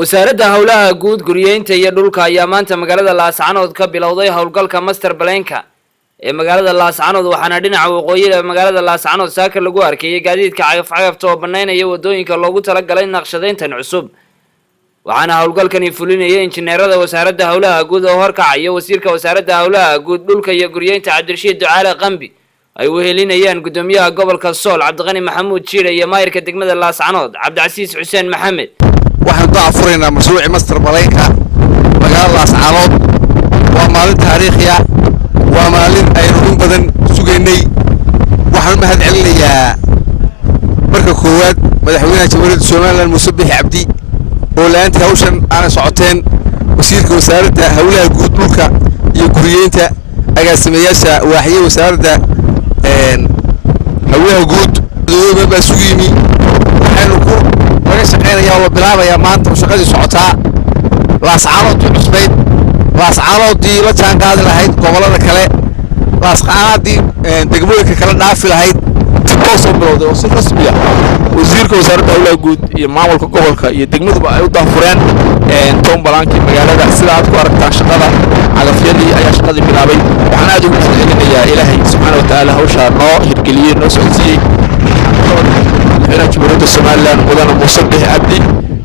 wasaaradda hawlaha guud guriyeynta iyo dhulka ayaa maanta magaalada Laascaanood ka bilowday hawlgalka master plan-ka ee magaalada Laascaanood waxaana dhinaca waqooyiga magaalada Laascaanood saaka lagu arkay gaadiidka cagaf-cagafta oo banaynaya wadooyinka loogu talagalay naqshadeyntan cusub waxaana hawlgalkani fulinayay injineerada wasaaradda hawlaha guud oo horkacaya wasiirka wasaaradda hawlaha guud dhulka iyo guriyeynta Cabdirashiid Ducaale Qambi ay wehelinayaan gudoomiyaha gobolka Sool Cabdiqani Maxamuud Jiire iyo maayirka degmada Laascaanood Cabdicasiis Xuseen Maxamed waxaan ka afurayna mashruuci master plan-ka magaalada Laascaanood waa maalin taariikhi ah waa maalin aynu in badan sugaynay waxaan mahad celinayaa marka koowaad madaxweynaha Jamhuuriyadda Soomaaliland Muuse Biixi Cabdi oo laanta hawshan aan socoteen wasiirka wasaaradda hawlaha guud dhulka iyo guriyeynta agaasimayaasha waaxyada wasaaradda hawlaha guud baa sugayni waxaanu ku laga shaqeynayaa oo bilaabaya maanta shaqadii socotaa Laascaanood cusbeed Laascaanoodii la jaan qaadi lahayd gobolada kale Laascaanoodii degmooyinka kala dhaafi lahayd soo bilowday oo si rasmi ah wasiirka wasaaradda hawlaha guud iyo maamulka gobolka iyo degmaduba ay u daafureen toonbalankii magaalada sida aad ku aragtaan shaqada cagafyadii ayaa shaqadii bilaabay waxaan aad ugu mahadcelinayaa Ilaahay subxaanahu wa ta'aala hawsha noo hirgeliyay noo socodsiiyay madaxweynaha Jamhuuriyadda Soomaaliland mudane Muuse Biixi Cabdi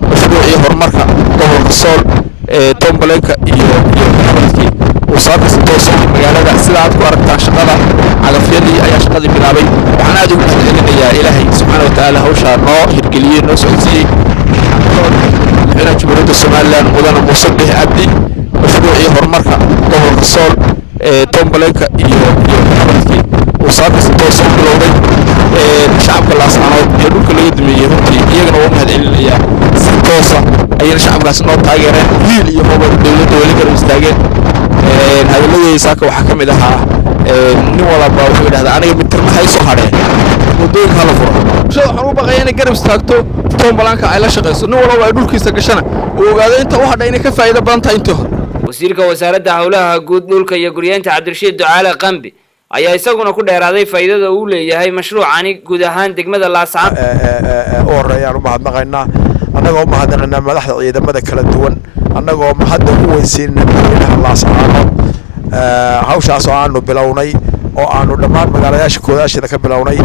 mashruucii horumarka gobolka Sool toonbalanka iyo waxqabadkii وصارت توصل المجالات سلعة كوارتان شغلة على فيدي أي شغلة بنابي وأنا أدعو يا إلهي سبحانه وتعالى هوشا نو هرقليين نو سعودي هنا جمهورية الصوماليلاند مدن موسى بيحي عبدي مشروعي هرمركا gobolka Sool toonbalanka iyo waxqabadkii وصارت توصل بالوضع شعبك Laascaanood iyo dhulka laga dumeeyay runtii iyagana waa mahadcelinayaa si toos ah ayay shacabkaas noo taageereen hiil iyo hubad dawladda wali garab istaageen hadalladii saaka waxa kamid ahaa nin walba wuxuu yiraahdaa aniga mid karma hayso hadheen wadooyinka la furo waxaan u baqayaa inay garab istaagto toonbalanka ay la shaqeyso nin walba ay dhulkiisa gashana oo ogaado inta uu hadhay inay ka faa'iido badan tahay intii hore wasiirka wasaaradda hawlaha guud dhulka iyo guriyeynta Cabdirashiid Ducaale Qambi ayaa isaguna ku dheeraaday faa'iidada uu leeyahay mashruucani guud ahaan degmada Laascaanood oo rayaan u mahadnaqaynaa annagoo u mahadnaqaynaa madaxda ciidamada kala duwan annagoo mahad ugu weysiinay madaxda Laascaanood hawshaas oo aanu bilownay oo aanu dhammaan magaaladaasha koodaashada ka bilownay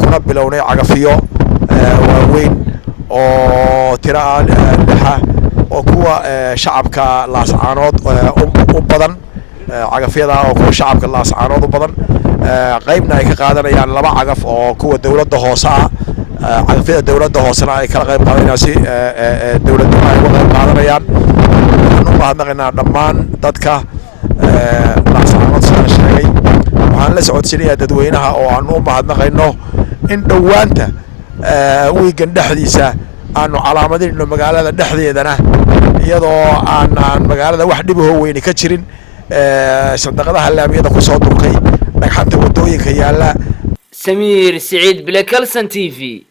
kuna bilownay cagafyo waaweyn oo tira lixa oo kuwa shacabka Laascaanood u badan cagafyada oo kuwa shacabka Laascaanood u badan qaybna ay ka qaadanayaan laba cagaf oo kuwa dawladda hoose ah cagafyada dawladda hoosena ay kala qayb qaadanayaan si dawladda ay uga qayb qaadanayaan waxaan u mahadnaqaynaa dhammaan dadka Laascaanood sida sheegay waxaan la socodsiinayaa dadweynaha oo aan u mahadnaqayno in dhowaanta weegan dhexdiisa aanu calaamadino magaalada dhexdeedana iyadoo aan magaalada wax dhib ah weyn ka jirin صدقها اللامية كوسو دوركي dhagxanta wadooyinka yaala سمير سعيد بلاكلسن تي في